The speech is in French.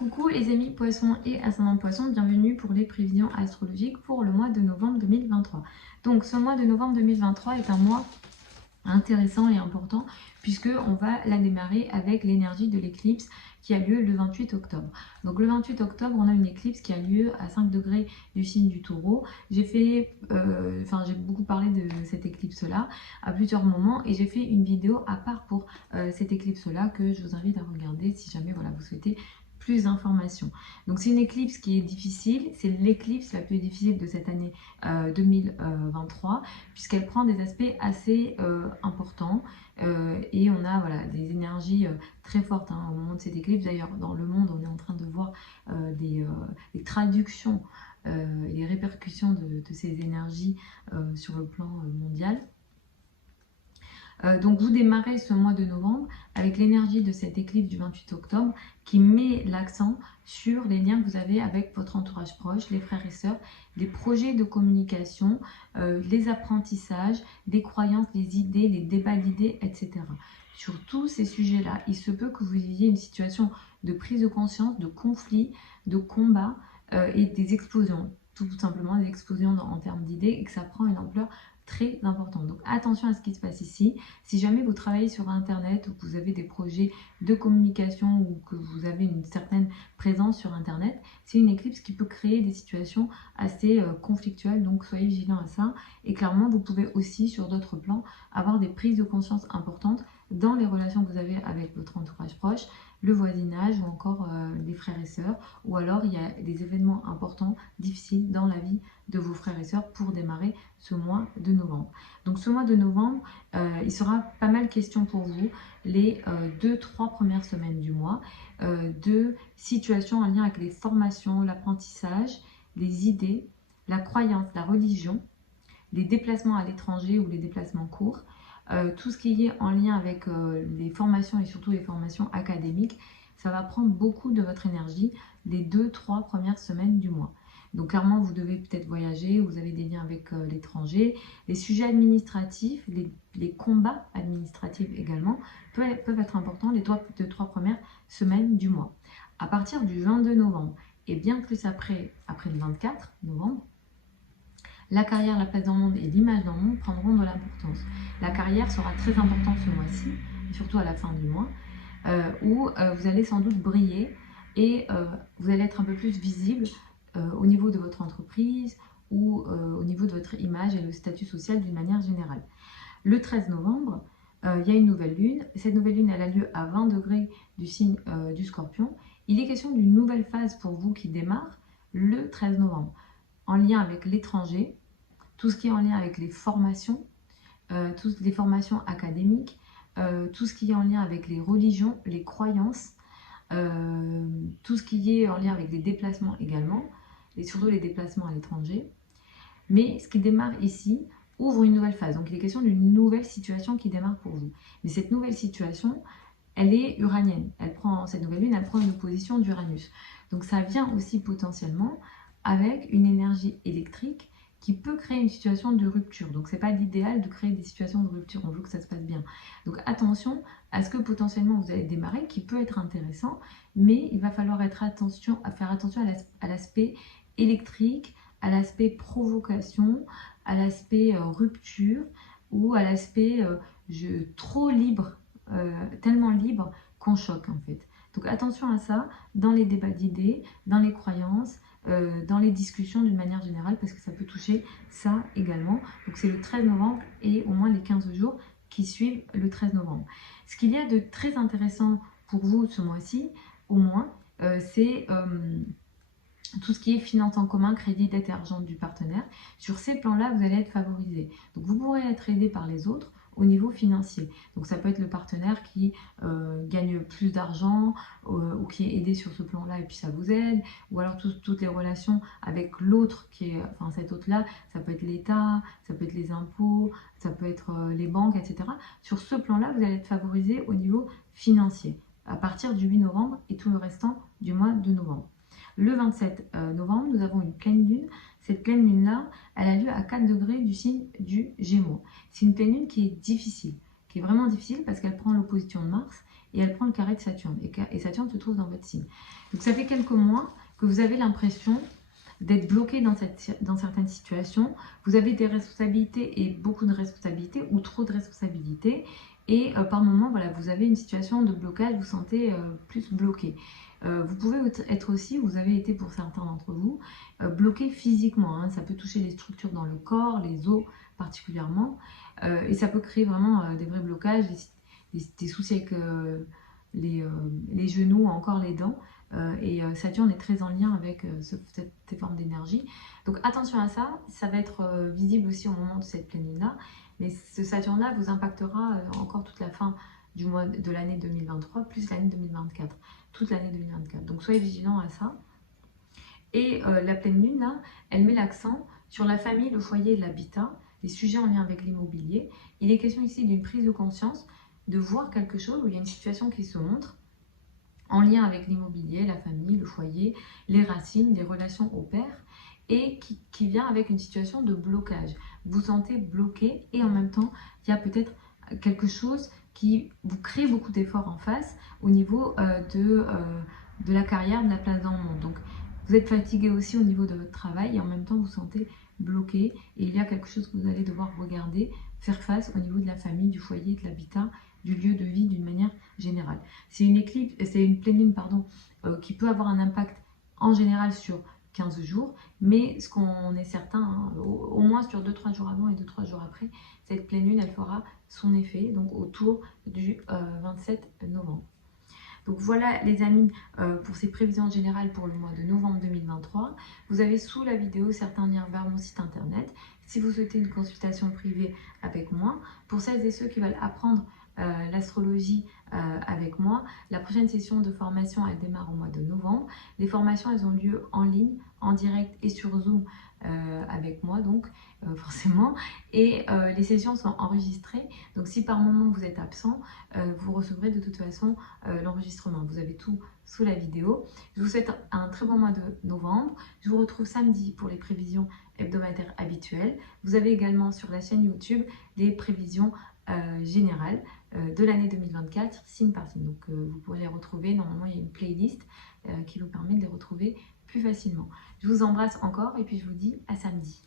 Coucou les amis poissons et ascendant poissons, bienvenue pour les prévisions astrologiques pour le mois de novembre 2023. Donc ce mois de novembre 2023 est un mois intéressant et important puisque on va la démarrer avec l'énergie de l'éclipse qui a lieu le 28 octobre. Donc le 28 octobre, on a une éclipse qui a lieu à 5 degrés du signe du Taureau. J'ai beaucoup parlé de cette éclipse-là à plusieurs moments et j'ai fait une vidéo à part pour cette éclipse-là que je vous invite à regarder si jamais voilà, vous souhaitez plus d'informations. Donc c'est une éclipse qui est difficile, c'est l'éclipse la plus difficile de cette année 2023 puisqu'elle prend des aspects assez importants et on a voilà, des énergies très fortes au moment de cette éclipse. D'ailleurs dans le monde on est en train de voir des traductions et les répercussions de ces énergies sur le plan mondial. Donc vous démarrez ce mois de novembre avec l'énergie de cette éclipse du 28 octobre qui met l'accent sur les liens que vous avez avec votre entourage proche, les frères et sœurs, les projets de communication, les apprentissages, les croyances, les idées, les débats d'idées, etc. Sur tous ces sujets-là, il se peut que vous viviez une situation de prise de conscience, de conflit, de combat et des explosions, tout simplement des explosions en termes d'idées et que ça prend une ampleur très important. Donc attention à ce qui se passe ici. Si jamais vous travaillez sur internet ou que vous avez des projets de communication ou que vous avez une certaine présence sur internet, c'est une éclipse qui peut créer des situations assez conflictuelles, donc soyez vigilants à ça. Et clairement vous pouvez aussi sur d'autres plans avoir des prises de conscience importantes dans les relations que vous avez avec votre entourage proche, le voisinage ou encore des frères et sœurs, ou alors il y a des événements importants, difficiles dans la vie de vos frères et sœurs pour démarrer ce mois de novembre. Donc ce mois de novembre, il sera pas mal question pour vous les 2-3 premières semaines du mois de situations en lien avec les formations, l'apprentissage, les idées, la croyance, la religion, les déplacements à l'étranger ou les déplacements courts, tout ce qui est en lien avec les formations et surtout les formations académiques. Ça va prendre beaucoup de votre énergie les 2-3 premières semaines du mois. Donc clairement, vous devez peut-être voyager, vous avez des liens avec l'étranger. Les sujets administratifs, les combats administratifs également peuvent être importants les 2-3 premières semaines du mois. À partir du 22 novembre et bien plus après le 24 novembre, la carrière, la place dans le monde et l'image dans le monde prendront de l'importance. La carrière sera très importante ce mois-ci, surtout à la fin du mois, où vous allez sans doute briller et vous allez être un peu plus visible au niveau de votre entreprise ou au niveau de votre image et le statut social d'une manière générale. Le 13 novembre, il y a une nouvelle lune. Cette nouvelle lune, elle a lieu à 20 degrés du signe du Scorpion. Il est question d'une nouvelle phase pour vous qui démarre le 13 novembre, en lien avec l'étranger, tout ce qui est en lien avec les formations, toutes les formations académiques, tout ce qui est en lien avec les religions, les croyances, tout ce qui est en lien avec les déplacements également, et surtout les déplacements à l'étranger. Mais ce qui démarre ici ouvre une nouvelle phase. Donc il est question d'une nouvelle situation qui démarre pour vous. Mais cette nouvelle situation, elle est uranienne. Cette nouvelle lune, elle prend une opposition d'Uranus. Donc ça vient aussi potentiellement avec une énergie électrique qui peut créer une situation de rupture. Donc c'est pas l'idéal de créer des situations de rupture, on veut que ça se passe bien. Donc attention à ce que potentiellement vous allez démarrer, qui peut être intéressant, mais il va falloir faire attention à l'aspect électrique, à l'aspect provocation, à l'aspect rupture, ou à l'aspect trop libre, tellement libre qu'on choque en fait. Donc attention à ça dans les débats d'idées, dans les croyances, dans les discussions d'une manière générale parce que ça peut toucher ça également. Donc c'est le 13 novembre et au moins les 15 jours qui suivent le 13 novembre. Ce qu'il y a de très intéressant pour vous ce mois-ci, au moins, c'est tout ce qui est finance en commun, crédit, dette et argent du partenaire. Sur ces plans-là, vous allez être favorisé. Donc vous pourrez être aidé par les autres au niveau financier. Donc ça peut être le partenaire qui gagne plus d'argent ou qui est aidé sur ce plan-là et puis ça vous aide. Ou alors toutes les relations avec l'autre qui est, enfin cet autre-là, ça peut être l'État, ça peut être les impôts, ça peut être les banques, etc. Sur ce plan-là, vous allez être favorisé au niveau financier à partir du 8 novembre et tout le restant du mois de novembre. Le 27 novembre, nous avons une pleine lune. Cette pleine lune-là, elle a lieu à 4 degrés du signe du Gémeaux. C'est une pleine lune qui est difficile, qui est vraiment difficile parce qu'elle prend l'opposition de Mars et elle prend le carré de Saturne. Et Saturne se trouve dans votre signe. Donc ça fait quelques mois que vous avez l'impression d'être bloqué dans certaines situations. Vous avez des responsabilités et beaucoup de responsabilités ou trop de responsabilités. Et par moment, voilà, vous avez une situation de blocage, vous sentez plus bloqué. Vous pouvez être aussi, vous avez été pour certains d'entre vous, bloqué physiquement. Hein. Ça peut toucher les structures dans le corps, les os particulièrement. Et ça peut créer vraiment des vrais blocages, des soucis avec les genoux, encore les dents. Saturne est très en lien avec ces formes d'énergie. Donc attention à ça, ça va être visible aussi au moment de cette pleine lune-là. Mais ce Saturne-là vous impactera encore toute la fin du mois de l'année 2023, plus l'année 2024. Toute l'année 2024. Donc soyez vigilants à ça. Et la pleine lune, là, elle met l'accent sur la famille, le foyer et l'habitat, les sujets en lien avec l'immobilier. Il est question ici d'une prise de conscience, de voir quelque chose où il y a une situation qui se montre en lien avec l'immobilier, la famille, le foyer, les racines, les relations au père, et qui vient avec une situation de blocage. Vous vous sentez bloqué et en même temps, il y a peut-être quelque chose qui vous crée beaucoup d'efforts en face au niveau de la carrière, de la place dans le monde. Donc, vous êtes fatigué aussi au niveau de votre travail et en même temps, vous vous sentez bloqué et il y a quelque chose que vous allez devoir regarder, faire face au niveau de la famille, du foyer, de l'habitat, du lieu de vie d'une manière générale. C'est une pleine lune qui peut avoir un impact en général sur 15 jours, mais ce qu'on est certain, hein, au moins sur 2-3 jours avant et 2-3 jours après, cette pleine lune, elle fera son effet, donc autour du 27 novembre. Donc voilà les amis pour ces prévisions générales pour le mois de novembre 2023. Vous avez sous la vidéo certains liens vers mon site internet si vous souhaitez une consultation privée avec moi. Pour celles et ceux qui veulent apprendre l'astrologie avec moi, la prochaine session de formation elle démarre au mois de novembre. Les formations elles ont lieu en ligne, en direct et sur Zoom avec moi donc forcément, et les sessions sont enregistrées, donc si par moment vous êtes absent, vous recevrez de toute façon l'enregistrement. Vous avez tout sous la vidéo. Je vous souhaite un très bon mois de novembre. Je vous retrouve samedi pour les prévisions hebdomadaires habituelles. Vous avez également sur la chaîne YouTube les prévisions générales de l'année 2024, signe par signe. Donc vous pourrez les retrouver. Normalement, il y a une playlist qui vous permet de les retrouver plus facilement. Je vous embrasse encore et puis je vous dis à samedi.